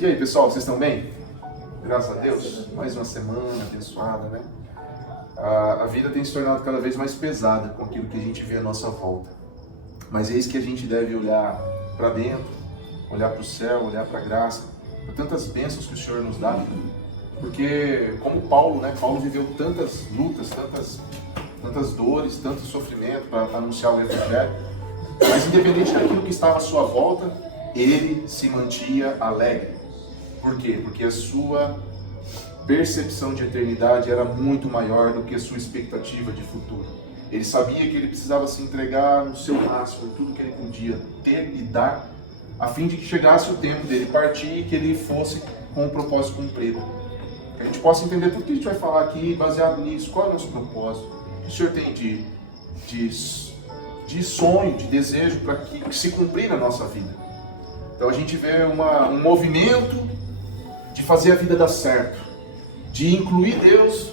E aí, pessoal, vocês estão bem? Graças a Deus. Mais uma semana abençoada, né? A vida tem se tornado cada vez mais pesada com aquilo que a gente vê à nossa volta. Mas é isso que a gente deve olhar para dentro, olhar para o céu, olhar para a graça, para tantas bênçãos que o Senhor nos dá. Porque, como Paulo, né? Paulo viveu tantas lutas, tantas dores, tanto sofrimento para anunciar o Evangelho. Mas independente daquilo que estava à sua volta, ele se mantinha alegre. Por quê? Porque a sua percepção de eternidade era muito maior do que a sua expectativa de futuro. Ele sabia que ele precisava se entregar no seu máximo, em tudo que ele podia ter e dar, a fim de que chegasse o tempo dele partir e que ele fosse com o propósito cumprido. Que a gente possa entender tudo que a gente vai falar aqui baseado nisso. Qual é o nosso propósito? O que o Senhor tem de sonho, de desejo para que se cumprir na nossa vida? Então a gente vê um movimento de fazer a vida dar certo, de incluir Deus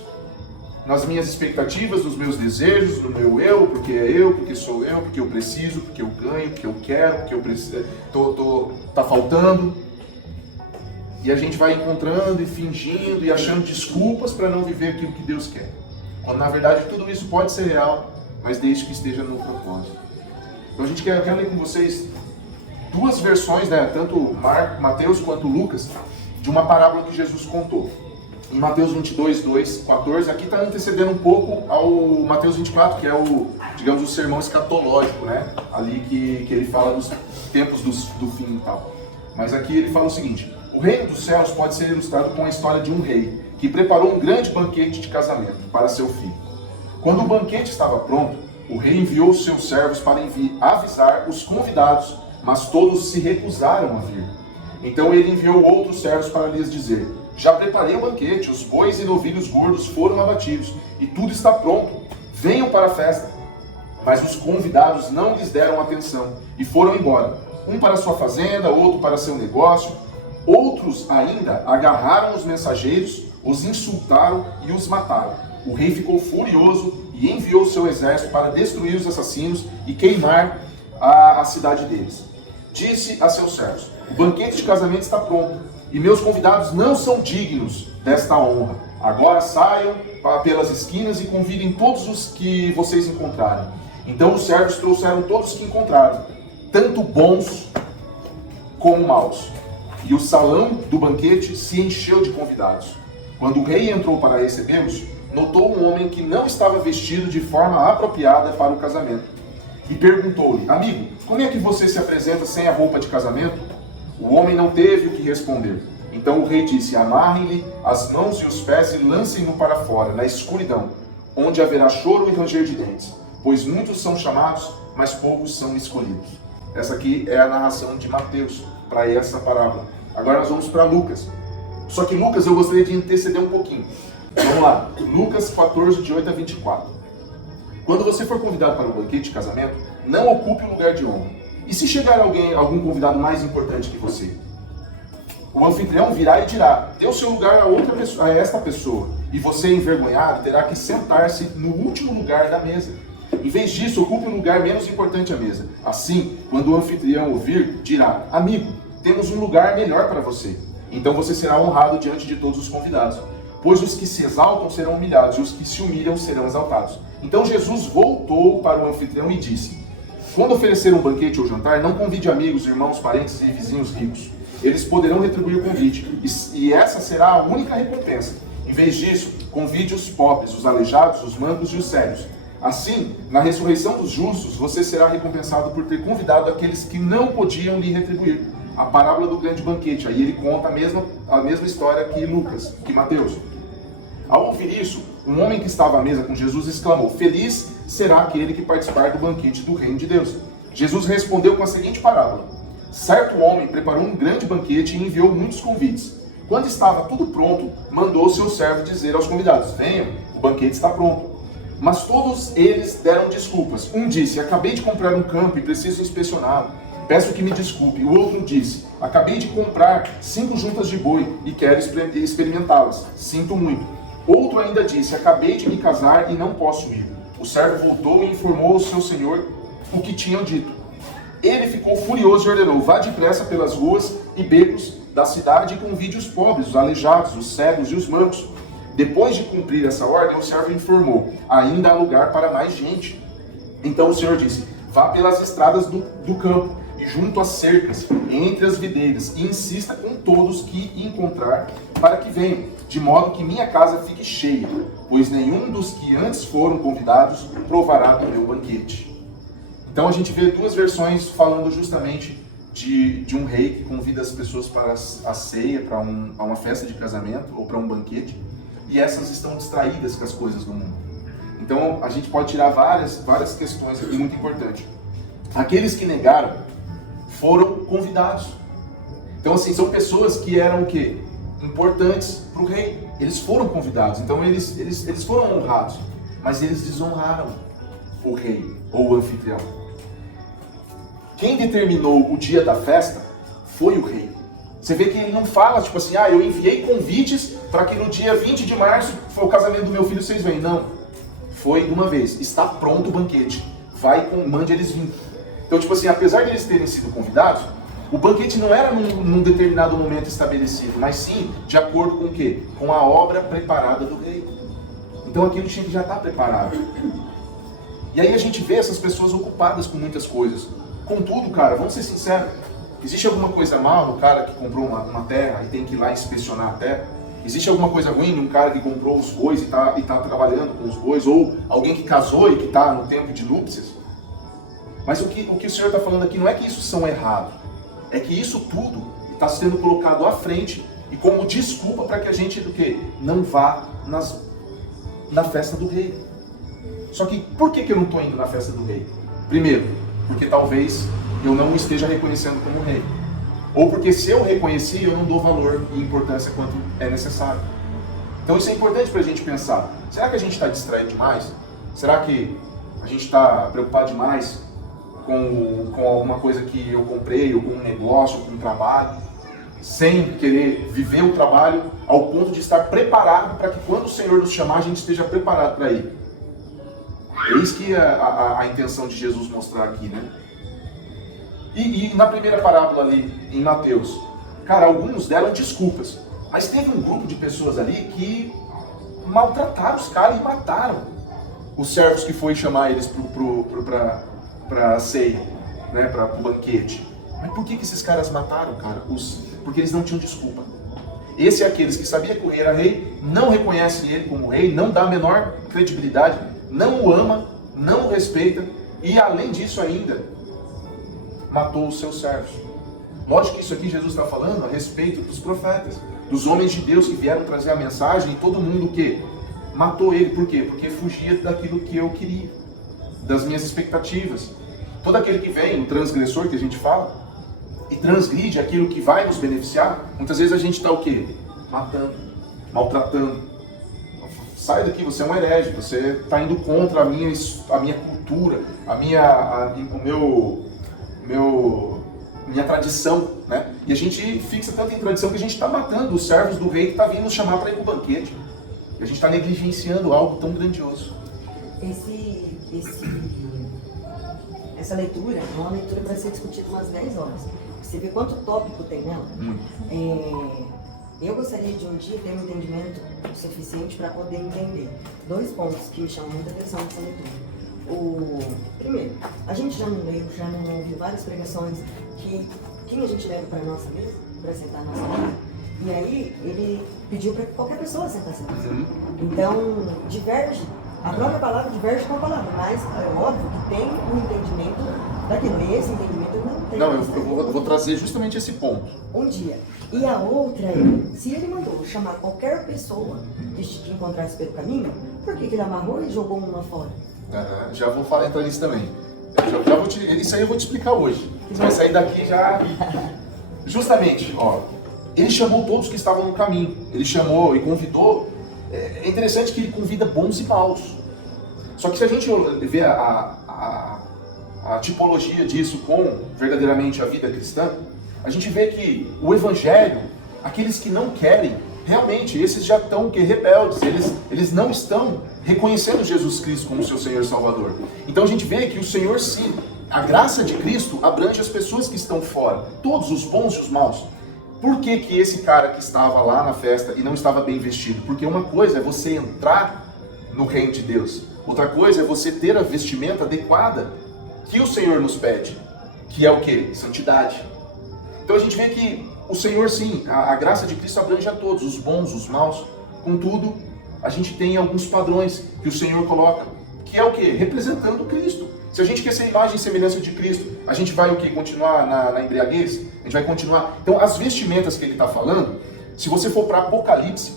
nas minhas expectativas, nos meus desejos, no meu eu, porque é eu, porque sou eu, porque eu preciso, porque eu ganho, porque eu quero, porque eu preciso, tá faltando. E a gente vai encontrando e fingindo e achando desculpas para não viver aquilo que Deus quer. Quando na verdade tudo isso pode ser real, mas desde que esteja no propósito. Então a gente quer ler com vocês duas versões, né, tanto Mateus quanto Lucas, de uma parábola que Jesus contou. Em Mateus 22, 2, 14, aqui está antecedendo um pouco ao Mateus 24, que é digamos, o sermão escatológico, né? Ali que ele fala dos tempos do fim e tal. Mas aqui ele fala o seguinte: o reino dos céus pode ser ilustrado com a história de um rei que preparou um grande banquete de casamento para seu filho. Quando o banquete estava pronto, o rei enviou seus servos para avisar os convidados, mas todos se recusaram a vir. Então ele enviou outros servos para lhes dizer: já preparei o banquete, os bois e novilhos gordos foram abatidos, e tudo está pronto. Venham para a festa. Mas os convidados não lhes deram atenção e foram embora. Um para sua fazenda, outro para seu negócio. Outros ainda agarraram os mensageiros, os insultaram e os mataram. O rei ficou furioso e enviou seu exército para destruir os assassinos e queimar a cidade deles. Disse a seus servos: o banquete de casamento está pronto, e meus convidados não são dignos desta honra. Agora saiam pelas esquinas e convidem todos os que vocês encontrarem. Então os servos trouxeram todos os que encontraram, tanto bons como maus. E o salão do banquete se encheu de convidados. Quando o rei entrou para recebê-los, notou um homem que não estava vestido de forma apropriada para o casamento. E perguntou-lhe: amigo, como é que você se apresenta sem a roupa de casamento? O homem não teve o que responder. Então o rei disse: amarrem-lhe as mãos e os pés e lancem-no para fora, na escuridão, onde haverá choro e ranger de dentes. Pois muitos são chamados, mas poucos são escolhidos. Essa aqui é a narração de Mateus para essa parábola. Agora nós vamos para Lucas. Só que Lucas eu gostaria de anteceder um pouquinho. Vamos lá, Lucas 14, de 8 a 24. Quando você for convidado para um banquete de casamento, não ocupe o lugar de honra. E se chegar algum convidado mais importante que você? O anfitrião virá e dirá: dê o seu lugar a esta pessoa. E você, envergonhado, terá que sentar-se no último lugar da mesa. Em vez disso, ocupe um lugar menos importante à mesa. Assim, quando o anfitrião ouvir, dirá: amigo, temos um lugar melhor para você. Então você será honrado diante de todos os convidados. Pois os que se exaltam serão humilhados, e os que se humilham serão exaltados. Então Jesus voltou para o anfitrião e disse: quando oferecer um banquete ou jantar, não convide amigos, irmãos, parentes e vizinhos ricos. Eles poderão retribuir o convite, e essa será a única recompensa. Em vez disso, convide os pobres, os aleijados, os mancos e os cegos. Assim, na ressurreição dos justos, você será recompensado por ter convidado aqueles que não podiam lhe retribuir. A parábola do grande banquete. Aí ele conta a mesma história que Mateus. Ao ouvir isso, um homem que estava à mesa com Jesus exclamou: feliz será aquele que participar do banquete do reino de Deus. Jesus respondeu com a seguinte parábola: certo homem preparou um grande banquete e enviou muitos convites. Quando estava tudo pronto, mandou seu servo dizer aos convidados: venham, o banquete está pronto. Mas todos eles deram desculpas. Um disse: acabei de comprar um campo e preciso inspecioná-lo. Peço que me desculpe. O outro disse: acabei de comprar 5 juntas de boi e quero experimentá-las. Sinto muito. Outro ainda disse: acabei de me casar e não posso ir. O servo voltou e informou ao seu senhor o que tinham dito. Ele ficou furioso e ordenou: vá depressa pelas ruas e becos da cidade e convide os pobres, os aleijados, os cegos e os mancos. Depois de cumprir essa ordem, o servo informou: ainda há lugar para mais gente. Então o Senhor disse: vá pelas estradas do campo e junto às cercas, entre as videiras, e insista com todos que encontrar para que venham, de modo que minha casa fique cheia, pois nenhum dos que antes foram convidados provará do meu banquete. Então a gente vê duas versões falando justamente de um rei que convida as pessoas para a ceia, para uma festa de casamento ou para um banquete, e essas estão distraídas com as coisas do mundo. Então a gente pode tirar várias questões aqui muito importantes. Aqueles que negaram foram convidados. Então assim, são pessoas que eram o quê? Importantes para o rei. Eles foram convidados, então eles foram honrados, mas eles desonraram o rei ou o anfitrião. Quem determinou o dia da festa foi o rei. Você vê que ele não fala tipo assim: eu enviei convites para que no dia 20 de março foi o casamento do meu filho, vocês vêm. Não, foi de uma vez, está pronto o banquete, mande eles vir. Então tipo assim, apesar de eles terem sido convidados, o banquete não era num determinado momento estabelecido, mas sim de acordo com o quê? Com a obra preparada do rei. Então aquilo tinha que já estar preparado. E aí a gente vê essas pessoas ocupadas com muitas coisas. Contudo, cara, vamos ser sinceros, existe alguma coisa mal no cara que comprou uma terra e tem que ir lá inspecionar a terra? Existe alguma coisa ruim num cara que comprou os bois e tá trabalhando com os bois? Ou alguém que casou e que está no tempo de núpcias? Mas o que o Senhor está falando aqui não é que isso são errado, é que isso tudo está sendo colocado à frente e como desculpa para que a gente do quê? Não vá na festa do rei. Só que por que eu não estou indo na festa do rei? Primeiro, porque talvez eu não o esteja reconhecendo como rei. Ou porque se eu reconheci, eu não dou valor e importância quanto é necessário. Então isso é importante para a gente pensar. Será que a gente está distraído demais? Será que a gente está preocupado demais com alguma coisa que eu comprei, ou com um negócio, ou com um trabalho, sem querer viver o trabalho ao ponto de estar preparado para que quando o Senhor nos chamar, a gente esteja preparado para ir? Eis que a intenção de Jesus mostrar aqui, né? E na primeira parábola ali, em Mateus, cara, alguns deram desculpas, mas teve um grupo de pessoas ali que maltrataram os caras e mataram os servos que foi chamar eles para a ceia, né, para o banquete. Mas por que esses caras mataram, cara? Porque eles não tinham desculpa. Esse é aqueles que sabiam que o rei era rei, não reconhecem ele como rei, não dá a menor credibilidade, não o ama, não o respeita e além disso ainda matou os seus servos. Lógico que isso aqui Jesus está falando a respeito dos profetas, dos homens de Deus que vieram trazer a mensagem e todo mundo que matou ele. Por quê? Porque fugia daquilo que eu queria, das minhas expectativas. Todo aquele que vem, o transgressor que a gente fala, e transgride aquilo que vai nos beneficiar, muitas vezes a gente está o quê? Matando, maltratando. Sai daqui, você é um herege, você está indo contra a minha cultura, minha tradição, né? E a gente fixa tanto em tradição que a gente está matando os servos do rei que está vindo nos chamar para ir para o banquete. E a gente está negligenciando algo tão grandioso. Essa leitura é uma leitura para ser discutida umas 10 horas. Você vê quanto tópico tem nela? Eu gostaria de um dia ter um entendimento suficiente para poder entender 2 pontos que me chamam muita atenção nessa leitura. Primeiro, a gente já não ouviu várias pregações que quem a gente leva para a nossa mesa, para sentar na nossa mesa, e aí ele pediu para que qualquer pessoa sentasse na mesa. Então, diverge, a própria palavra diverge com a palavra, mas é óbvio que tem um entendimento daquilo, e esse entendimento eu não tenho. Não, eu vou trazer justamente esse ponto. Um dia. E a outra é, se ele mandou chamar qualquer pessoa que encontrasse pelo caminho, por que ele amarrou e jogou uma fora? Já vou entrar nisso também. Isso aí eu vou te explicar hoje. Você vai sair daqui já... Justamente, ó, ele chamou todos que estavam no caminho. Ele chamou e convidou. É interessante que ele convida bons e maus. Só que se a gente vê a tipologia disso com verdadeiramente a vida cristã, a gente vê que o evangelho, aqueles que não querem, realmente, esses já estão rebeldes, eles não estão reconhecendo Jesus Cristo como seu Senhor e Salvador. Então a gente vê que o Senhor se A graça de Cristo abrange as pessoas que estão fora, todos os bons e os maus. Por que que esse cara que estava lá na festa e não estava bem vestido? Porque uma coisa é você entrar no reino de Deus, outra coisa é você ter a vestimenta adequada que o Senhor nos pede, que é o quê? Santidade. Então a gente vê que o Senhor, sim, a graça de Cristo abrange a todos, os bons, os maus. Contudo, a gente tem alguns padrões que o Senhor coloca, que é o quê? Representando Cristo. Se a gente quer ser imagem e semelhança de Cristo, a gente vai o quê? Continuar na embriaguez? A gente vai continuar. Então, as vestimentas que ele está falando, se você for para Apocalipse,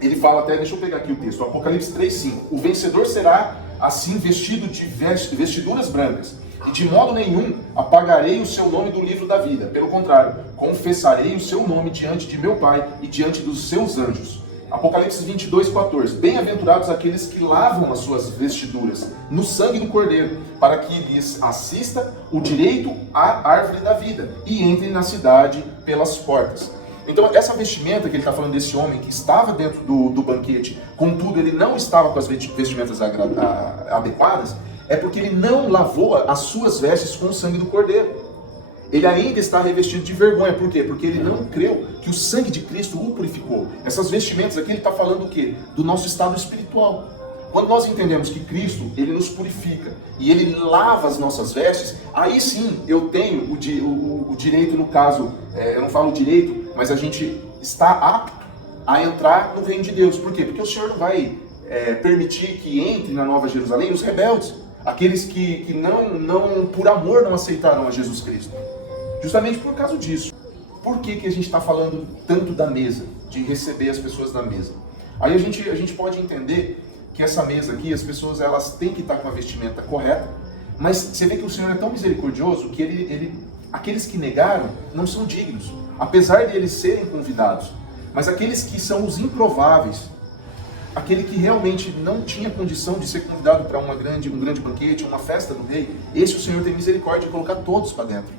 ele fala até, deixa eu pegar aqui o texto, Apocalipse 3:5. O vencedor será assim vestido de vestiduras brancas, e de modo nenhum apagarei o seu nome do livro da vida. Pelo contrário, confessarei o seu nome diante de meu Pai e diante dos seus anjos. Apocalipse 22:14. Bem-aventurados aqueles que lavam as suas vestiduras no sangue do Cordeiro, para que lhes assista o direito à árvore da vida e entrem na cidade pelas portas. Então, essa vestimenta que ele está falando desse homem que estava dentro do banquete, contudo ele não estava com as vestimentas adequadas, é porque ele não lavou as suas vestes com o sangue do Cordeiro. Ele ainda está revestido de vergonha. Por quê? Porque ele não creu que o sangue de Cristo o purificou. Essas vestimentas aqui, ele está falando do quê? Do nosso estado espiritual. Quando nós entendemos que Cristo, ele nos purifica e ele lava as nossas vestes, aí sim eu tenho o direito, no caso, eu não falo direito, mas a gente está apto a entrar no reino de Deus. Por quê? Porque o Senhor não vai permitir que entre na Nova Jerusalém os rebeldes, aqueles que não por amor não aceitaram a Jesus Cristo. Justamente por causa disso. Por que a gente está falando tanto da mesa, de receber as pessoas da mesa? Aí a gente pode entender que essa mesa aqui, as pessoas elas têm que estar com a vestimenta correta, mas você vê que o Senhor é tão misericordioso que aqueles que negaram não são dignos, apesar de eles serem convidados. Mas aqueles que são os improváveis, aquele que realmente não tinha condição de ser convidado para um grande banquete, uma festa do rei, esse o Senhor tem misericórdia de colocar todos para dentro.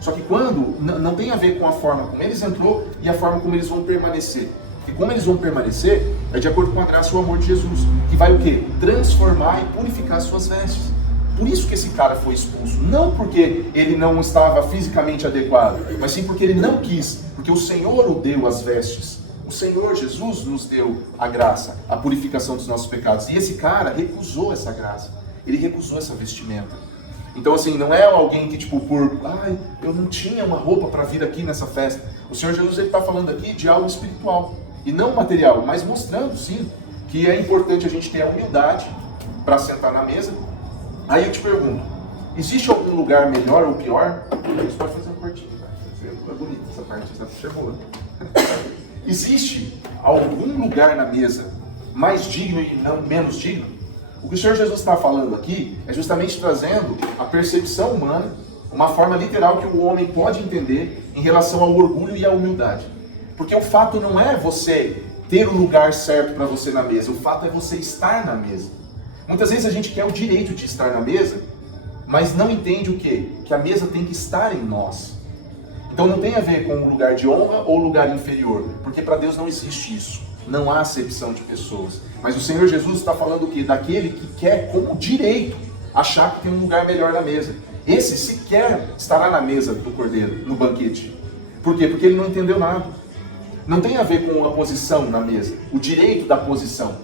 Só que quando não tem a ver com a forma como eles entrou e a forma como eles vão permanecer. Porque como eles vão permanecer é de acordo com a graça e o amor de Jesus, que vai o quê? Transformar e purificar as suas vestes. Por isso que esse cara foi expulso, não porque ele não estava fisicamente adequado, mas sim porque ele não quis, porque o Senhor o deu as vestes. O Senhor Jesus nos deu a graça, a purificação dos nossos pecados. E esse cara recusou essa graça, ele recusou essa vestimenta. Então assim, não é alguém que eu não tinha uma roupa para vir aqui nessa festa. O Senhor Jesus está falando aqui de algo espiritual e não material, mas mostrando sim que é importante a gente ter a humildade para sentar na mesa. Aí eu te pergunto, existe algum lugar melhor ou pior? Você pode fazer um cortinho, tá? É bonito essa parte, essa chegou. Existe algum lugar na mesa mais digno e não menos digno? O que o Senhor Jesus está falando aqui é justamente trazendo a percepção humana, uma forma literal que o homem pode entender em relação ao orgulho e à humildade. Porque o fato não é você ter o lugar certo para você na mesa, o fato é você estar na mesa. Muitas vezes a gente quer o direito de estar na mesa, mas não entende o quê? Que a mesa tem que estar em nós. Então não tem a ver com o lugar de honra ou lugar inferior, porque para Deus não existe isso. Não há acepção de pessoas. Mas o Senhor Jesus está falando o quê? Daquele que quer como direito achar que tem um lugar melhor na mesa. Esse sequer estará na mesa do Cordeiro, no banquete. Por quê? Porque ele não entendeu nada. Não tem a ver com a posição na mesa, o direito da posição.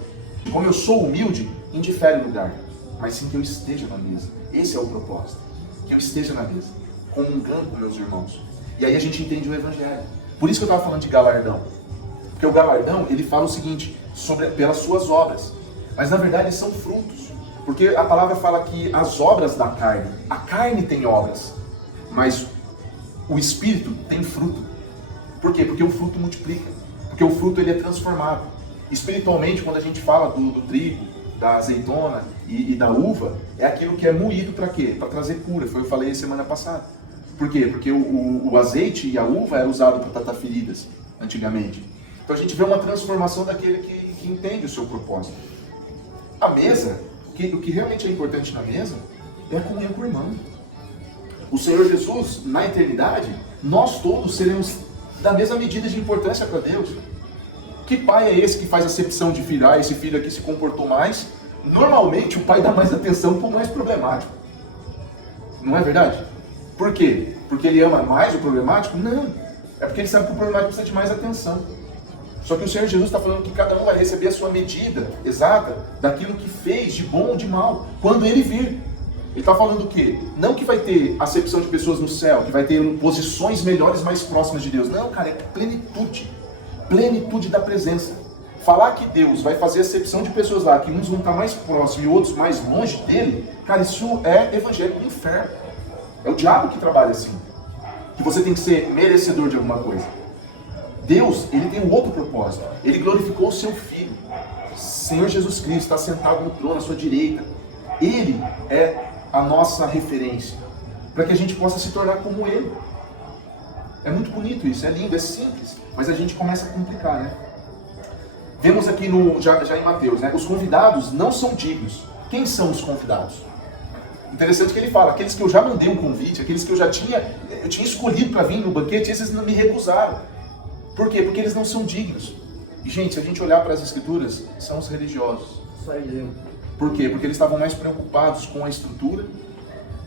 Como eu sou humilde, indifere o lugar, mas sim que eu esteja na mesa. Esse é o propósito, que eu esteja na mesa, comungando com meus irmãos. E aí a gente entende o Evangelho. Por isso que eu estava falando de galardão. Porque o galardão, ele fala o seguinte, pelas suas obras. Mas na verdade são frutos. Porque a palavra fala que as obras da carne, a carne tem obras, mas o Espírito tem fruto. Por quê? Porque o fruto multiplica. Porque o fruto ele é transformado. Espiritualmente, quando a gente fala do trigo, da azeitona e da uva, é aquilo que é moído para quê? Para trazer cura. Foi o que eu falei semana passada. Por quê? Porque o azeite e a uva eram usados para tratar feridas, antigamente. Então a gente vê uma transformação daquele que entende o seu propósito. A mesa, o que realmente é importante na mesa, é a comunhão com o irmão. O Senhor Jesus, na eternidade, nós todos seremos da mesma medida de importância para Deus. Que pai é esse que faz acepção de filho? Esse filho aqui se comportou mais. Normalmente o pai dá mais atenção para o mais problemático. Não é verdade? Por quê? Porque ele ama mais o problemático? Não. É porque ele sabe que o problemático precisa de mais atenção. Só que o Senhor Jesus está falando que cada um vai receber a sua medida exata daquilo que fez de bom ou de mal, quando ele vir. Ele está falando o quê? Não que vai ter acepção de pessoas no céu, que vai ter posições melhores, mais próximas de Deus. Não, cara, é plenitude. Plenitude da presença. Falar que Deus vai fazer acepção de pessoas lá, que uns vão estar mais próximos e outros mais longe dele, cara, isso é evangelho do inferno. É o diabo que trabalha assim. Que você tem que ser merecedor de alguma coisa. Deus, ele tem um outro propósito. Ele glorificou o seu Filho. Senhor Jesus Cristo está sentado no trono à sua direita. Ele é a nossa referência, para que a gente possa se tornar como Ele. É muito bonito isso, é lindo, é simples, mas a gente começa a complicar, né? Vemos aqui já em Mateus, né? Os convidados não são dignos. Quem são os convidados? Interessante que ele fala, aqueles que eu já mandei um convite, aqueles que eu tinha escolhido para vir no banquete, esses não me recusaram. Por quê? Porque eles não são dignos. E, gente, se a gente olhar para as Escrituras, são os religiosos. Por quê? Porque eles estavam mais preocupados com a estrutura,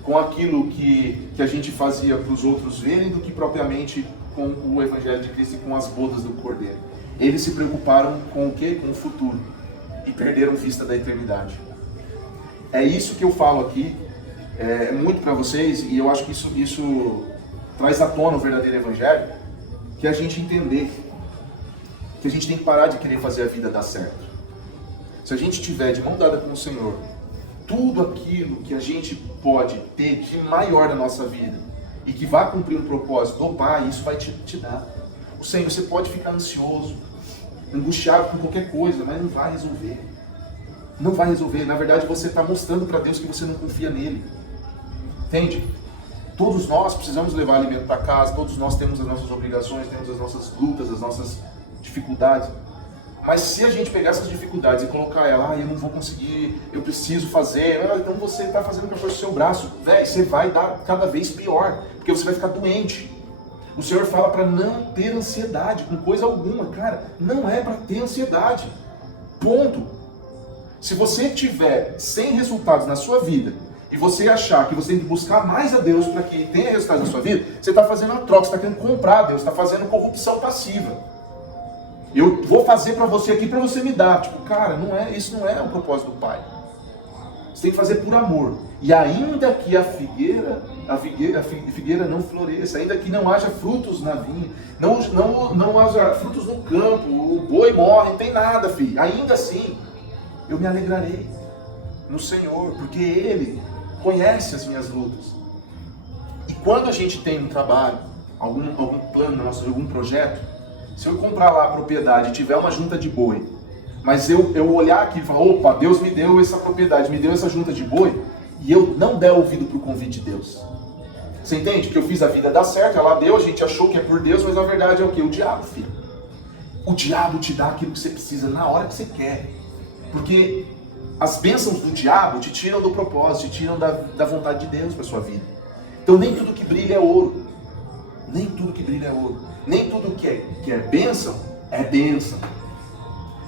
com aquilo que a gente fazia para os outros verem, do que propriamente com o Evangelho de Cristo e com as bodas do Cordeiro. Eles se preocuparam com o quê? Com o futuro. E perderam vista da eternidade. É isso que eu falo aqui, é muito para vocês, e eu acho que isso traz à tona o verdadeiro Evangelho, que a gente entender que a gente tem que parar de querer fazer a vida dar certo. Se a gente estiver de mão dada com o Senhor, tudo aquilo que a gente pode ter de maior na nossa vida e que vai cumprir um propósito do Pai, isso vai te dar. O Senhor, você pode ficar ansioso, angustiado com qualquer coisa, mas não vai resolver. Não vai resolver. Na verdade, você está mostrando para Deus que você não confia nele. Entende? Todos nós precisamos levar alimento para casa, todos nós temos as nossas obrigações, temos as nossas lutas, as nossas dificuldades. Mas se a gente pegar essas dificuldades e colocar ela, eu não vou conseguir, eu preciso fazer, então você está fazendo com a força do seu braço, velho, você vai dar cada vez pior, porque você vai ficar doente. O Senhor fala para não ter ansiedade com coisa alguma, cara, não é para ter ansiedade, ponto. Se você tiver sem resultados na sua vida, e você achar que você tem que buscar mais a Deus para que tenha resultados na sua vida, você está fazendo uma troca, você está querendo comprar a Deus, está fazendo corrupção passiva. Eu vou fazer para você aqui para você me dar. Tipo, cara, isso não é o propósito do Pai. Você tem que fazer por amor. E ainda que a figueira não floresça, ainda que não haja frutos na vinha, não haja frutos no campo, o boi morre, não tem nada, filho. Ainda assim, eu me alegrarei no Senhor, porque Ele conhece as minhas lutas. E quando a gente tem um trabalho, algum plano, algum projeto, se eu comprar lá a propriedade e tiver uma junta de boi, mas eu olhar aqui e falar, opa, Deus me deu essa propriedade, me deu essa junta de boi, e eu não der ouvido para o convite de Deus. Você entende? Que eu fiz a vida dar certo, ela deu, a gente achou que é por Deus, mas na verdade é o quê? O diabo, filho. O diabo te dá aquilo que você precisa na hora que você quer. Porque as bênçãos do diabo te tiram do propósito, te tiram da vontade de Deus para a sua vida. Então nem tudo que brilha é ouro. Nem tudo que brilha é ouro. Nem tudo que é bênção é bênção.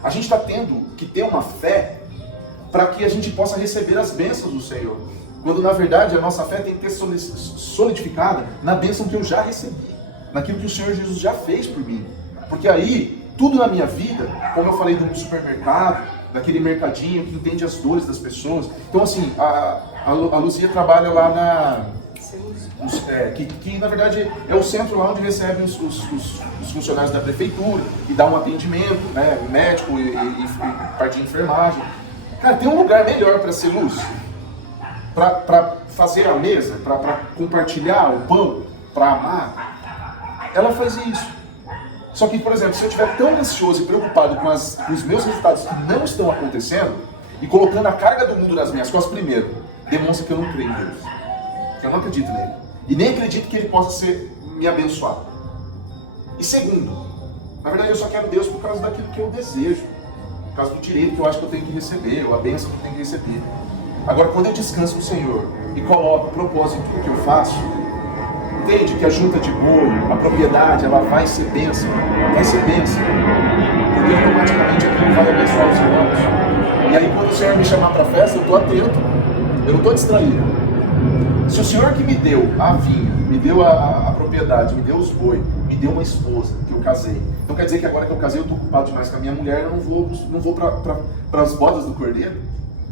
A gente está tendo que ter uma fé para que a gente possa receber as bênçãos do Senhor. Quando na verdade a nossa fé tem que ser solidificada na bênção que eu já recebi. Naquilo que o Senhor Jesus já fez por mim. Porque aí, tudo na minha vida, como eu falei do supermercado, daquele mercadinho que entende as dores das pessoas. Então assim, a Luzia trabalha lá que na verdade é o centro lá onde recebem os funcionários da prefeitura e dá um atendimento, né, médico e parte de enfermagem. Cara, tem um lugar melhor para ser luz, para fazer a mesa, para compartilhar o pão, para amar. Ela faz isso. Só que, por exemplo, se eu estiver tão ansioso e preocupado com os meus resultados que não estão acontecendo e colocando a carga do mundo nas minhas costas, primeiro, demonstra que eu não creio em Deus, que eu não acredito nele. E nem acredito que ele possa me abençoar. E segundo, na verdade eu só quero Deus por causa daquilo que eu desejo, por causa do direito que eu acho que eu tenho que receber, ou a bênção que eu tenho que receber. Agora, quando eu descanso no Senhor e coloco o propósito em tudo que eu faço, entende que a junta de boi, a propriedade, ela vai ser bênção, porque automaticamente aquilo vai abençoar os irmãos. E aí quando o Senhor me chamar para a festa, eu estou atento, eu não estou distraído. Se o Senhor que me deu a vinha, me deu a propriedade, me deu os boi, me deu uma esposa que eu casei, então quer dizer que agora que eu casei eu estou ocupado demais com a minha mulher, eu não vou para as bodas do Cordeiro?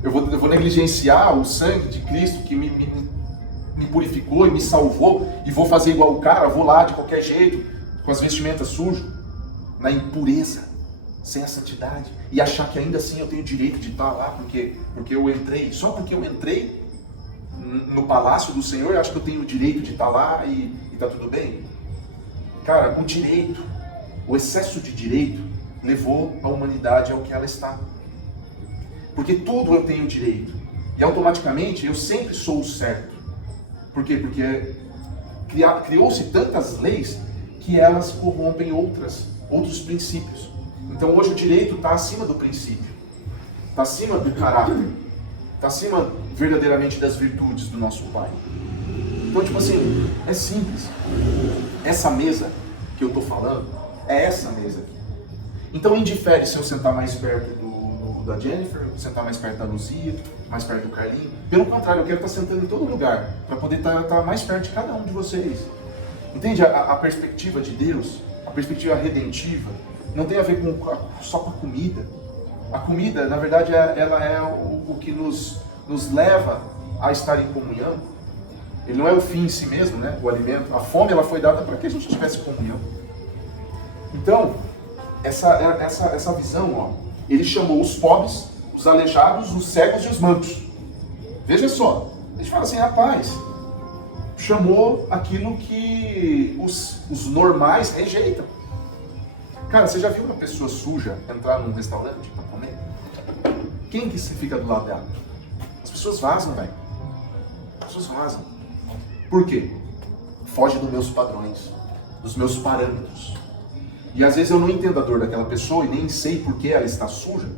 Eu vou negligenciar o sangue de Cristo que me purificou e me salvou, e vou fazer igual o cara, vou lá de qualquer jeito, com as vestimentas sujas, na impureza, sem a santidade, e achar que ainda assim eu tenho direito de estar lá, porque eu entrei, só porque eu entrei no palácio do Senhor, eu acho que eu tenho o direito de estar lá e tá tudo bem? Cara, o direito, o excesso de direito, levou a humanidade ao que ela está. Porque tudo eu tenho direito, e automaticamente eu sempre sou o certo. Por quê? Porque criou-se tantas leis que elas corrompem outros princípios. Então hoje o direito está acima do princípio, está acima do caráter, está acima verdadeiramente das virtudes do nosso Pai. Então, tipo assim, é simples. Essa mesa que eu estou falando é essa mesa aqui. Então indifere se eu sentar mais perto da Jennifer, sentar mais perto da Luzia, mais perto do Carlinho. Pelo contrário, eu quero estar sentando em todo lugar, para poder estar mais perto de cada um de vocês. Entende? A perspectiva de Deus, a perspectiva redentiva, não tem a ver só com a comida. A comida, na verdade, ela é o que nos leva a estar em comunhão. Ele não é o fim em si mesmo, né? O alimento. A fome, ela foi dada para que a gente tivesse comunhão. Então, essa visão, ó, ele chamou os pobres, os aleijados, os cegos e os mancos. Veja só, a gente fala assim, rapaz, chamou aquilo que os normais rejeitam. Cara, você já viu uma pessoa suja entrar num restaurante para comer? Quem que se fica do lado dela? As pessoas vazam, velho. As pessoas vazam. Por quê? Foge dos meus padrões, dos meus parâmetros. E às vezes eu não entendo a dor daquela pessoa e nem sei por que ela está suja,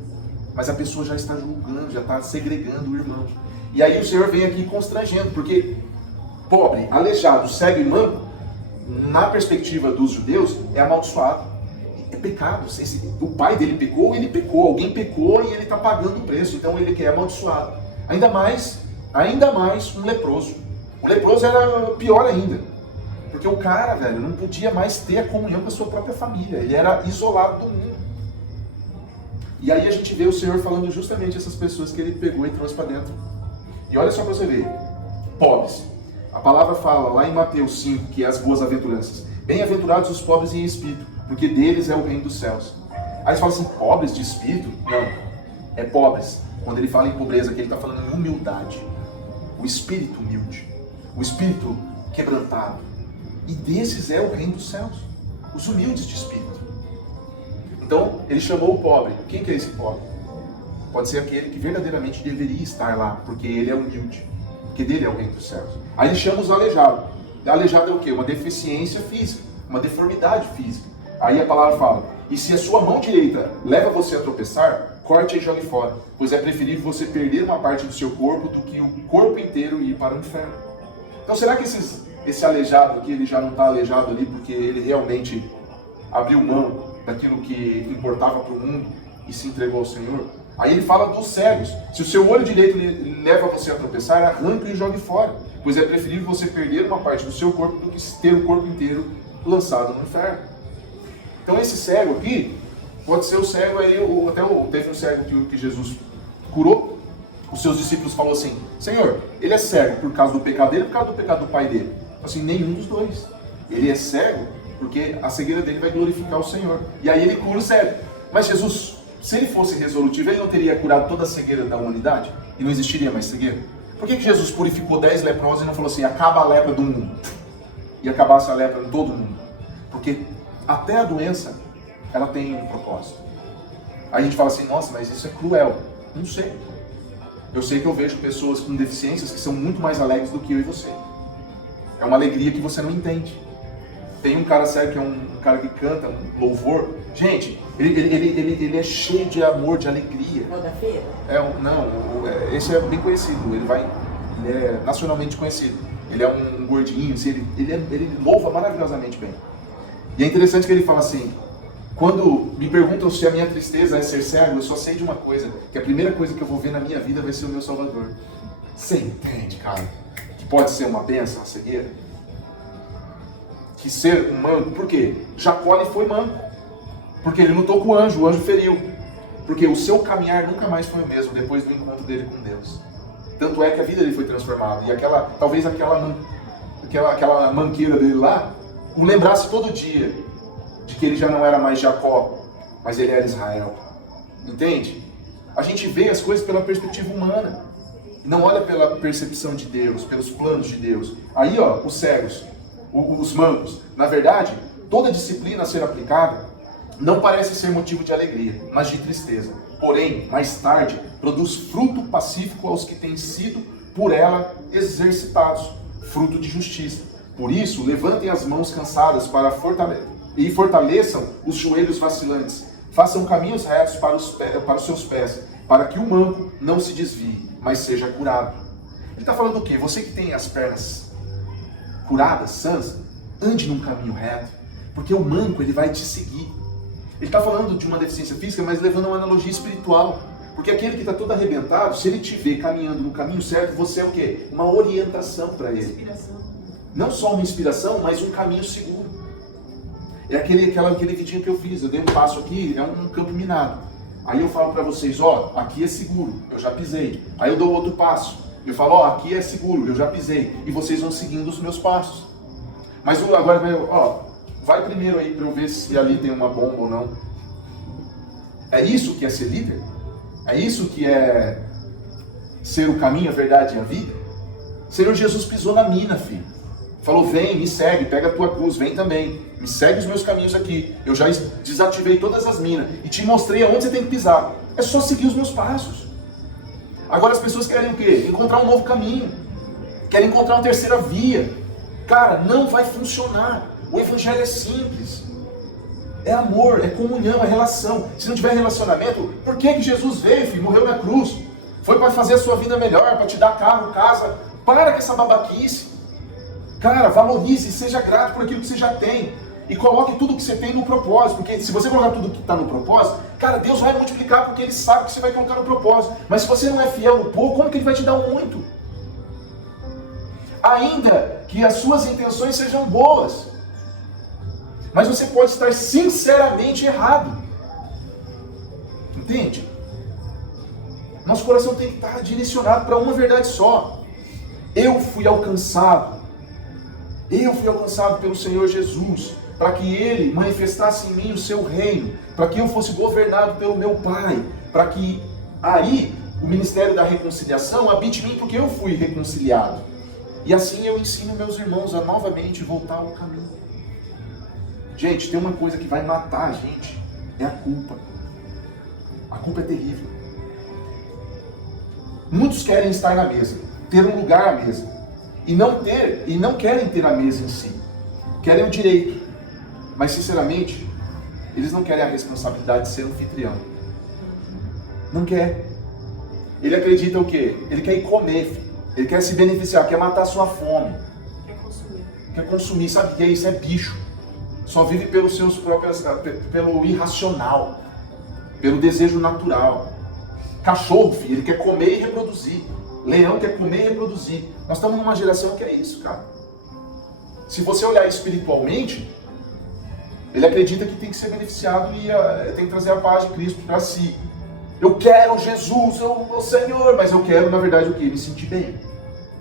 mas a pessoa já está julgando, já está segregando o irmão. E aí o Senhor vem aqui constrangendo, porque pobre, aleijado, cego e manco, na perspectiva dos judeus, é amaldiçoado. É pecado. O pai dele pecou, ele pecou. Alguém pecou e ele está pagando o preço. Então ele é amaldiçoado. Ainda mais um leproso. O leproso era pior ainda. Porque o cara, velho, não podia mais ter a comunhão com a sua própria família. Ele era isolado do mundo. E aí a gente vê o Senhor falando justamente essas pessoas que ele pegou e trouxe para dentro. E olha só para você ver. Pobres. A palavra fala lá em Mateus 5, que é as boas aventuranças. Bem-aventurados os pobres em espírito, porque deles é o reino dos céus. Aí você fala assim, pobres de espírito? Não. É pobres. Quando ele fala em pobreza, que ele está falando em humildade. O espírito humilde. O espírito quebrantado. E desses é o reino dos céus. Os humildes de espírito. Então, ele chamou o pobre. Quem que é esse pobre? Pode ser aquele que verdadeiramente deveria estar lá, porque ele é humilde. Porque dele é o reino dos céus. Aí ele chama os aleijados. Aleijado é o quê? Uma deficiência física. Uma deformidade física. Aí a palavra fala, e se a sua mão direita leva você a tropeçar, corte e jogue fora, pois é preferível você perder uma parte do seu corpo do que o corpo inteiro ir para o inferno. Então será que esse aleijado aqui, ele já não está aleijado ali porque ele realmente abriu mão daquilo que importava para o mundo e se entregou ao Senhor? Aí ele fala dos cegos, se o seu olho direito leva você a tropeçar, arranque e jogue fora, pois é preferível você perder uma parte do seu corpo do que ter o corpo inteiro lançado no inferno. Então esse cego aqui, pode ser o cego aí, teve um cego que Jesus curou, os seus discípulos falaram assim, Senhor, ele é cego por causa do pecado dele ou por causa do pecado do pai dele? Assim, nenhum dos dois. Ele é cego porque a cegueira dele vai glorificar o Senhor. E aí ele cura o cego. Mas Jesus, se ele fosse resolutivo, ele não teria curado toda a cegueira da humanidade? E não existiria mais cegueira? Por que Jesus purificou 10 leprosos e não falou assim, acaba a lepra do mundo? E acabasse a lepra em todo mundo? Porque até a doença, ela tem um propósito. Aí a gente fala assim, nossa, mas isso é cruel. Não sei. Eu sei que eu vejo pessoas com deficiências que são muito mais alegres do que eu e você. É uma alegria que você não entende. Tem um cara cego que é um cara que canta um louvor. Gente, ele é cheio de amor, de alegria. É o da feira? Esse é bem conhecido. Ele é nacionalmente conhecido. Ele é um gordinho, assim, ele louva maravilhosamente bem. E é interessante que ele fala assim, quando me perguntam se a minha tristeza é ser cego, eu só sei de uma coisa, que a primeira coisa que eu vou ver na minha vida vai ser o meu Salvador. Você entende, cara? Que que pode ser uma bênção a cegueira? Que ser um manco, por quê? Jacó ele foi manco, porque ele lutou com o anjo feriu. Porque o seu caminhar nunca mais foi o mesmo depois do encontro dele com Deus. Tanto é que a vida dele foi transformada. E talvez aquela manqueira dele lá, o lembrasse todo dia de que ele já não era mais Jacó, mas ele era Israel. Entende? A gente vê as coisas pela perspectiva humana. Não olha pela percepção de Deus, pelos planos de Deus. Aí, os cegos, os mancos. Na verdade, toda disciplina a ser aplicada não parece ser motivo de alegria, mas de tristeza. Porém, mais tarde, produz fruto pacífico aos que têm sido por ela exercitados, fruto de justiça. Por isso, levantem as mãos cansadas e fortaleçam os joelhos vacilantes. Façam caminhos retos para os seus pés, para que o manco não se desvie, mas seja curado. Ele está falando o quê? Você que tem as pernas curadas, sãs, ande num caminho reto, porque o manco ele vai te seguir. Ele está falando de uma deficiência física, mas levando uma analogia espiritual. Porque aquele que está todo arrebentado, se ele te vê caminhando no caminho certo, você é o quê? Uma orientação para ele. Inspiração. Não só uma inspiração, mas um caminho seguro. É aquele vidinho que eu fiz. Eu dei um passo aqui, é um campo minado. Aí eu falo para vocês, aqui é seguro, eu já pisei. Aí eu dou outro passo. Eu falo, aqui é seguro, eu já pisei. E vocês vão seguindo os meus passos. Mas agora, vai primeiro aí para eu ver se ali tem uma bomba ou não. É isso que é ser líder? É isso que é ser o caminho, a verdade e a vida? O Senhor Jesus pisou na mina, filho. Falou, vem, me segue, pega a tua cruz, vem também. Me segue os meus caminhos aqui. Eu já desativei todas as minas e te mostrei aonde você tem que pisar. É só seguir os meus passos. Agora as pessoas querem o quê? Encontrar um novo caminho. Querem encontrar uma terceira via. Cara, não vai funcionar. O evangelho é simples. É amor, é comunhão, é relação. Se não tiver relacionamento, por que Jesus veio, filho? Morreu na cruz. Foi para fazer a sua vida melhor, para te dar carro, casa. Para com essa babaquice. Cara, valorize, seja grato por aquilo que você já tem. E coloque tudo que você tem no propósito. Porque se você colocar tudo que está no propósito, cara, Deus vai multiplicar porque Ele sabe que você vai colocar no propósito. Mas se você não é fiel no pouco, como que Ele vai te dar um muito? Ainda que as suas intenções sejam boas. Mas você pode estar sinceramente errado. Entende? Nosso coração tem que estar direcionado para uma verdade só. Eu fui alcançado pelo Senhor Jesus, para que Ele manifestasse em mim o seu reino, para que eu fosse governado pelo meu Pai, para que aí o ministério da reconciliação habite em mim, porque eu fui reconciliado. E assim eu ensino meus irmãos a novamente voltar ao caminho. Gente, tem uma coisa que vai matar a gente, é a culpa. A culpa é terrível. Muitos querem estar na mesa, ter um lugar à mesa, e não querem ter a mesa em si. Querem o direito, mas sinceramente, eles não querem a responsabilidade de ser anfitrião. Não quer. Ele acredita o quê? Ele quer ir comer, filho. Ele quer se beneficiar, quer matar a sua fome. Quer consumir. Sabe o que é isso? É bicho. Só vive pelos seus próprios, pelo irracional, pelo desejo natural. Cachorro, filho, ele quer comer e reproduzir. Leão quer comer e reproduzir. Nós estamos numa geração que é isso, cara. Se você olhar espiritualmente, ele acredita que tem que ser beneficiado e tem que trazer a paz de Cristo para si. Eu quero Jesus, o Senhor, mas eu quero, na verdade, o quê? Me sentir bem.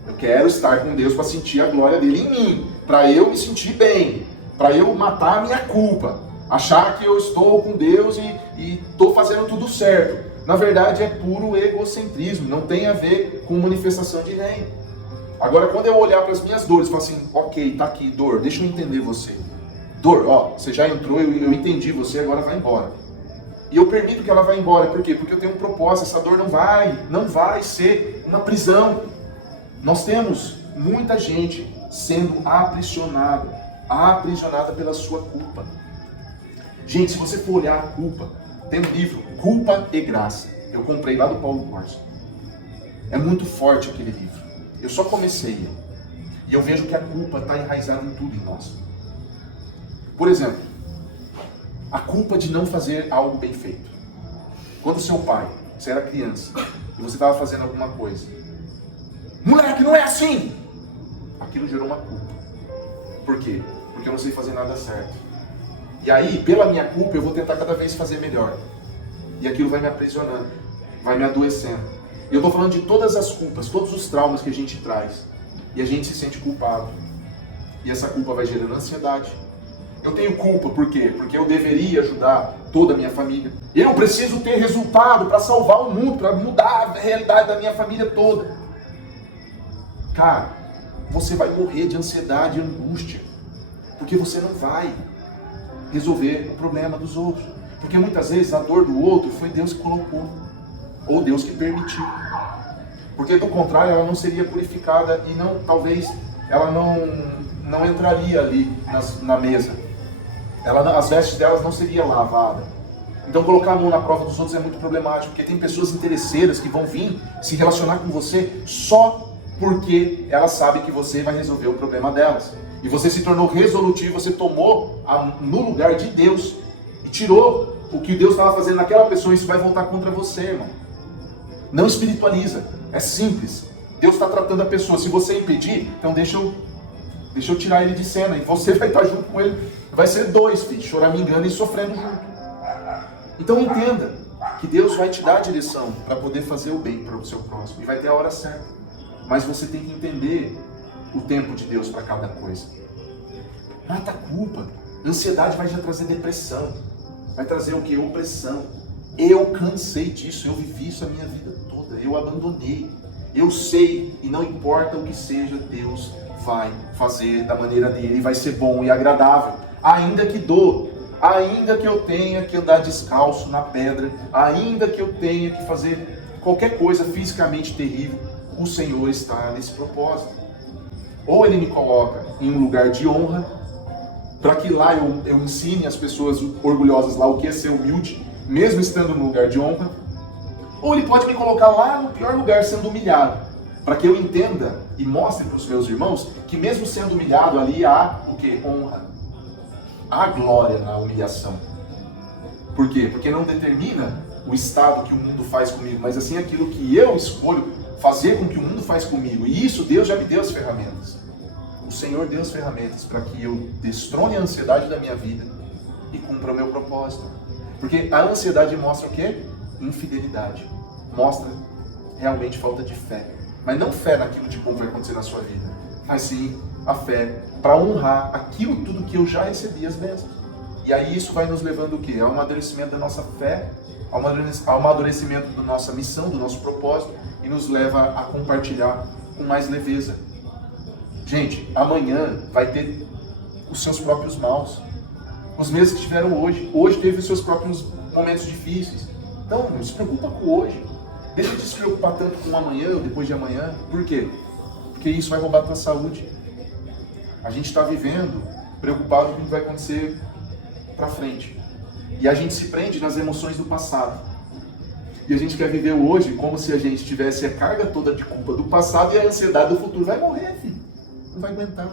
Eu quero estar com Deus para sentir a glória dele em mim, para eu me sentir bem, para eu matar a minha culpa, achar que eu estou com Deus e estou fazendo tudo certo. Na verdade é puro egocentrismo, não tem a ver com manifestação de reino. Agora quando eu olhar para as minas dores, falar assim, ok, tá aqui, dor, deixa eu entender você. Dor, você já entrou, eu entendi você, agora vai embora. E eu permito que ela vá embora, por quê? Porque eu tenho um propósito, essa dor não vai ser uma prisão. Nós temos muita gente sendo aprisionada pela sua culpa. Gente, se você for olhar a culpa, tem um livro, Culpa e Graça. Eu comprei lá do Paulo Corso. É muito forte aquele livro. Eu só comecei. E eu vejo que a culpa está enraizada em tudo em nós. Por exemplo, a culpa de não fazer algo bem feito. Quando seu pai, você era criança, e você estava fazendo alguma coisa. Moleque, não é assim! aquilo gerou uma culpa. Por quê? Porque eu não sei fazer nada certo. E aí, pela minha culpa, eu vou tentar cada vez fazer melhor. E aquilo vai me aprisionando, vai me adoecendo. E eu estou falando de todas as culpas, todos os traumas que a gente traz. E a gente se sente culpado. E essa culpa vai gerando ansiedade. Eu tenho culpa, por quê? Porque eu deveria ajudar toda a minha família. Eu preciso ter resultado para salvar o mundo, para mudar a realidade da minha família toda. Cara, você vai morrer de ansiedade e angústia. Porque você não vai resolver o problema dos outros. Porque muitas vezes a dor do outro foi Deus que colocou. Ou Deus que permitiu. Porque do contrário ela não seria purificada e não, talvez ela não entraria ali na mesa. As vestes delas não seriam lavadas. Então colocar a mão na prova dos outros é muito problemático. Porque tem pessoas interesseiras que vão vir se relacionar com você só porque elas sabem que você vai resolver o problema delas. E você se tornou resolutivo, você tomou no lugar de Deus e tirou o que Deus estava fazendo naquela pessoa, e isso vai voltar contra você, irmão. Não espiritualiza, é simples. Deus está tratando a pessoa. Se você impedir, então deixa eu tirar ele de cena, e você vai estar junto com ele. Vai ser dois, filho, choramingando e sofrendo junto. Então entenda que Deus vai te dar a direção para poder fazer o bem para o seu próximo, e vai ter a hora certa. Mas você tem que entender o tempo de Deus para cada coisa. Mata a culpa. Ansiedade vai já trazer depressão. Vai trazer o que? Opressão. Eu cansei disso, eu vivi isso a minha vida toda. Eu abandonei. Eu sei, e não importa o que seja, Deus vai fazer da maneira dele. Vai ser bom e agradável. Ainda que dor. Ainda que eu tenha que andar descalço na pedra. Ainda que eu tenha que fazer qualquer coisa fisicamente terrível. O Senhor está nesse propósito. Ou Ele me coloca em um lugar de honra, para que lá eu ensine as pessoas orgulhosas lá o que é ser humilde, mesmo estando no lugar de honra. Ou Ele pode me colocar lá no pior lugar, sendo humilhado, para que eu entenda e mostre para os meus irmãos que mesmo sendo humilhado ali há o que? Honra. Há glória na humilhação. Por quê? Porque não determina o estado que o mundo faz comigo, mas assim aquilo que eu escolho fazer com que o mundo faz comigo. E isso Deus já me deu as ferramentas. O Senhor deu as ferramentas para que eu destrone a ansiedade da minha vida e cumpra o meu propósito. Porque a ansiedade mostra o quê? Infidelidade. Mostra realmente falta de fé. Mas não fé naquilo de bom vai acontecer na sua vida, mas sim a fé para honrar aquilo tudo que eu já recebi, as bênçãos. E aí isso vai nos levando o quê? Ao amadurecimento da nossa fé, ao amadurecimento da nossa missão, do nosso propósito, e nos leva a compartilhar com mais leveza. Gente, amanhã vai ter os seus próprios maus. Os meses que tiveram hoje. Hoje teve os seus próprios momentos difíceis. Então, não se preocupa com hoje. Deixa de se preocupar tanto com amanhã ou depois de amanhã. Por quê? Porque isso vai roubar a tua saúde. A gente está vivendo preocupado com o que vai acontecer para frente. E a gente se prende nas emoções do passado. E a gente quer viver hoje como se a gente tivesse a carga toda de culpa do passado e a ansiedade do futuro. Vai morrer, filho. Não vai aguentar.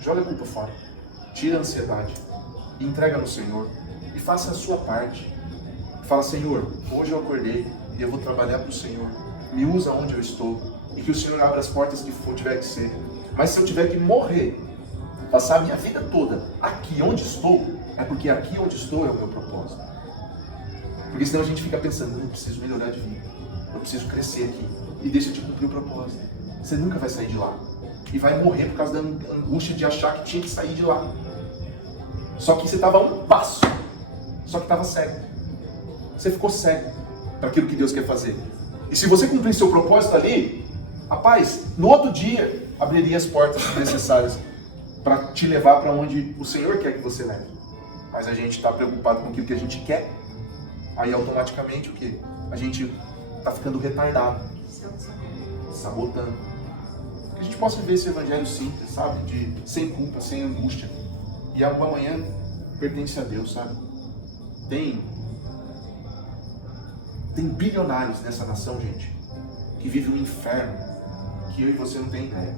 Joga a culpa fora. Tira a ansiedade. E entrega no Senhor. E faça a sua parte. Fala, Senhor, hoje eu acordei e eu vou trabalhar para o Senhor. Me usa onde eu estou. E que o Senhor abra as portas que for, tiver que ser. Mas se eu tiver que morrer, passar a minha vida toda aqui onde estou, é porque aqui onde estou é o meu propósito. Porque senão a gente fica pensando, eu preciso melhorar de vida, eu preciso crescer aqui, e deixa de cumprir o propósito. Você nunca vai sair de lá. E vai morrer por causa da angústia de achar que tinha que sair de lá. Só que você estava a um passo, só que estava cego. Você ficou cego para aquilo que Deus quer fazer. E se você cumprir seu propósito ali, rapaz, no outro dia, abriria as portas necessárias para te levar para onde o Senhor quer que você leve. Mas a gente está preocupado com aquilo que a gente quer. Aí automaticamente o que? A gente está ficando retardado, sabotando. Que a gente possa viver esse evangelho simples, sabe? Sem culpa, sem angústia. E o amanhã pertence a Deus, sabe? Tem bilionários nessa nação, gente, que vivem um inferno que eu e você não tem ideia.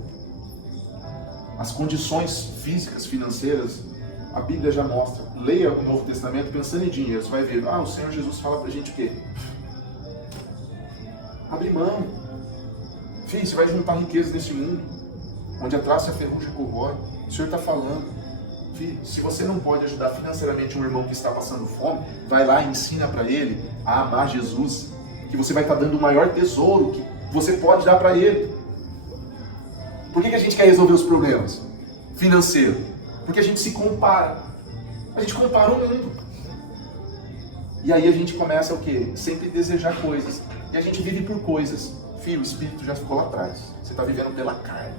As condições físicas, financeiras, a Bíblia já mostra. Leia o Novo Testamento pensando em dinheiro. Você vai ver, o Senhor Jesus fala pra gente o quê? Abre mão. Filho, você vai juntar riquezas nesse mundo, onde a traça e a ferrugem corrói. O Senhor está falando. Filho, se você não pode ajudar financeiramente um irmão que está passando fome, vai lá e ensina para ele a amar Jesus, que você vai estar dando o maior tesouro que você pode dar para ele. Por que a gente quer resolver os problemas financeiros? Porque a gente se compara. A gente compara o mundo. E aí a gente começa o quê? Sempre desejar coisas. E a gente vive por coisas. Filho, o espírito já ficou lá atrás. Você está vivendo pela carne.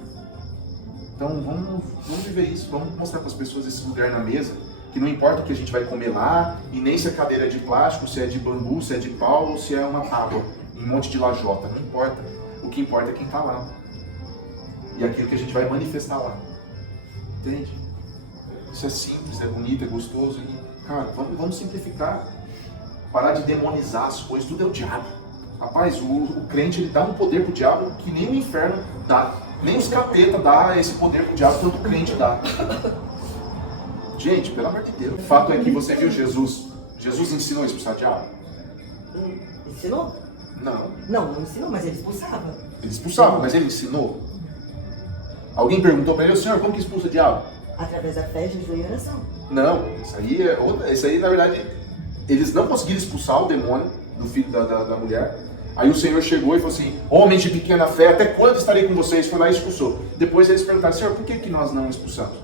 Então vamos viver isso. Vamos mostrar para as pessoas esse lugar na mesa. Que não importa o que a gente vai comer lá. E nem se a cadeira é de plástico, se é de bambu, se é de pau ou se é uma tábua. Em um monte de lajota. Não importa. O que importa é quem está lá. E aquilo que a gente vai manifestar lá. Entende? Isso é simples, é bonito, é gostoso. E, cara, vamos simplificar. Parar de demonizar as coisas. Tudo é o diabo. Rapaz, o crente ele dá um poder pro diabo que nem o inferno dá. Nem os capeta dá esse poder pro diabo quanto o crente dá. Gente, pelo amor de Deus. O fato é que você viu Jesus. Jesus ensinou a expulsar o diabo? Ensinou? Não. Não ensinou, mas ele expulsava. Ele expulsava, mas ele ensinou? Alguém perguntou para ele, Senhor, como que expulsa o diabo? Através da fé, jejum e oração. Não, isso aí na verdade, eles não conseguiram expulsar o demônio do filho da mulher. Aí o Senhor chegou e falou assim, homens de pequena fé, até quando estarei com vocês? Foi lá e expulsou. Depois eles perguntaram, Senhor, por que nós não expulsamos?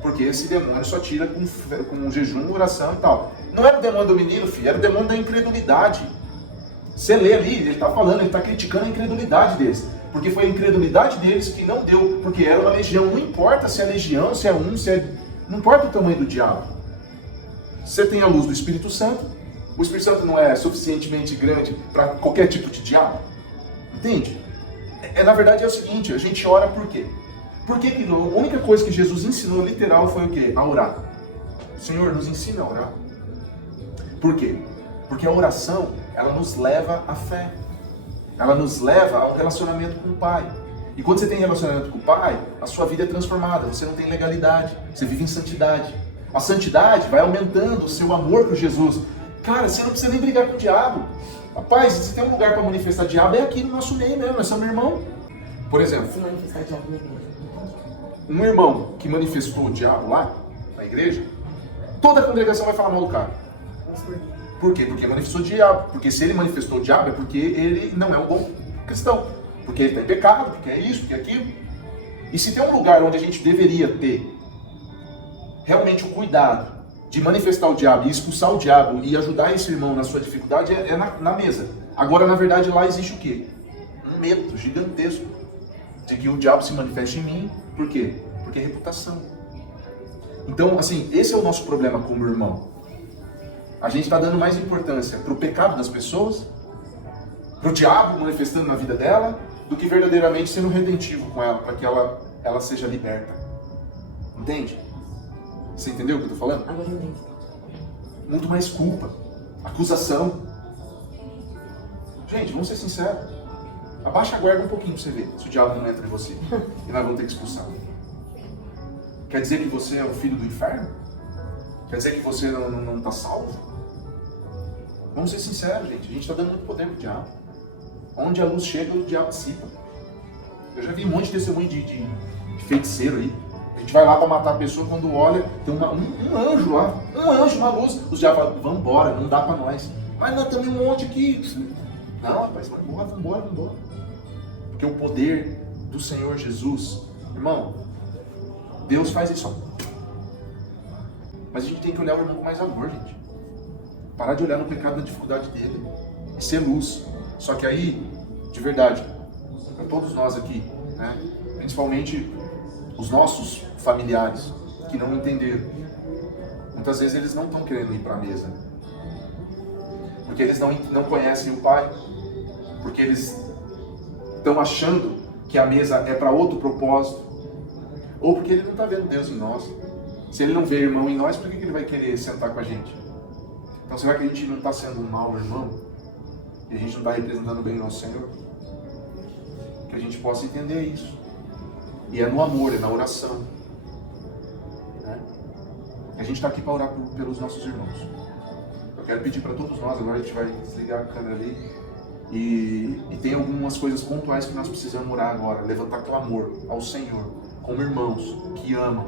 Porque esse demônio só tira com jejum, oração e tal. Não era o demônio do menino, filho, era o demônio da incredulidade. Você lê ali, ele está falando, ele está criticando a incredulidade deles. Porque foi a incredulidade deles que não deu, porque era uma legião. Não importa se é legião, se é um, se é... Não importa o tamanho do diabo. Você tem a luz do Espírito Santo. O Espírito Santo não é suficientemente grande para qualquer tipo de diabo. Entende? Na verdade é o seguinte, a gente ora por quê? Porque a única coisa que Jesus ensinou literal foi o quê? A orar. O Senhor nos ensina a orar. Por quê? Porque a oração, ela nos leva à fé. Ela nos leva a um relacionamento com o Pai. E quando você tem relacionamento com o Pai, a sua vida é transformada. Você não tem legalidade. Você vive em santidade. A santidade vai aumentando o seu amor por Jesus. Cara, você não precisa nem brigar com o diabo. Rapaz, se tem um lugar para manifestar o diabo, é aqui no nosso meio mesmo. Nós somos irmão. Por exemplo, Se manifestar o diabo na igreja. um irmão que manifestou o diabo lá, na igreja, toda a congregação vai falar mal do cara. Mas por quê? Por quê? Porque manifestou o diabo. Porque se ele manifestou o diabo é porque ele não é um bom cristão. Porque ele está em pecado, porque é isso, porque é aquilo. E se tem um lugar onde a gente deveria ter realmente o cuidado de manifestar o diabo e expulsar o diabo e ajudar esse irmão na sua dificuldade, é na mesa. Agora, na verdade, lá existe o quê? Um medo gigantesco de que o diabo se manifeste em mim. Por quê? Porque é reputação. Então, assim, esse é o nosso problema como irmão. A gente está dando mais importância para o pecado das pessoas, para o diabo manifestando na vida dela, do que verdadeiramente sendo redentivo com ela, para que ela seja liberta. Entende? Você entendeu o que eu estou falando? Agora eu entendi. Muito mais culpa, acusação. Gente, vamos ser sinceros. Abaixa a guarda um pouquinho para você ver se o diabo não entra em você e nós vamos ter que expulsar. Quer dizer que você é o filho do inferno? Quer dizer que você não está salvo? Vamos ser sinceros, gente. A gente está dando muito poder pro diabo. Onde a luz chega, o diabo dissipa. Eu já vi um monte de testemunho de feiticeiro aí. A gente vai lá para matar a pessoa, quando olha, tem um anjo lá. Um anjo, uma luz. Os diabos falam, vamos embora, não dá para nós. Mas nós temos um monte aqui. Não, rapaz, vamos embora. Porque o poder do Senhor Jesus, irmão, Deus faz isso. Mas a gente tem que olhar o irmão com mais amor, gente. Parar de olhar no pecado, na dificuldade dele. E ser luz. Só que aí, de verdade, para todos nós aqui, né? Principalmente os nossos familiares que não entenderam. Muitas vezes eles não estão querendo ir para a mesa. Porque eles não conhecem o Pai. Porque eles estão achando que a mesa é para outro propósito. Ou porque ele não está vendo Deus em nós. Se ele não vê irmão em nós, por que ele vai querer sentar com a gente? Então será que a gente não está sendo um mau irmão? E a gente não está representando bem o nosso Senhor? Que a gente possa entender isso. E é no amor, é na oração. Né? A gente está aqui para orar pelos nossos irmãos. Eu quero pedir para todos nós, agora a gente vai desligar a câmera ali. E tem algumas coisas pontuais que nós precisamos orar agora, levantar clamor ao Senhor, como irmãos que amam,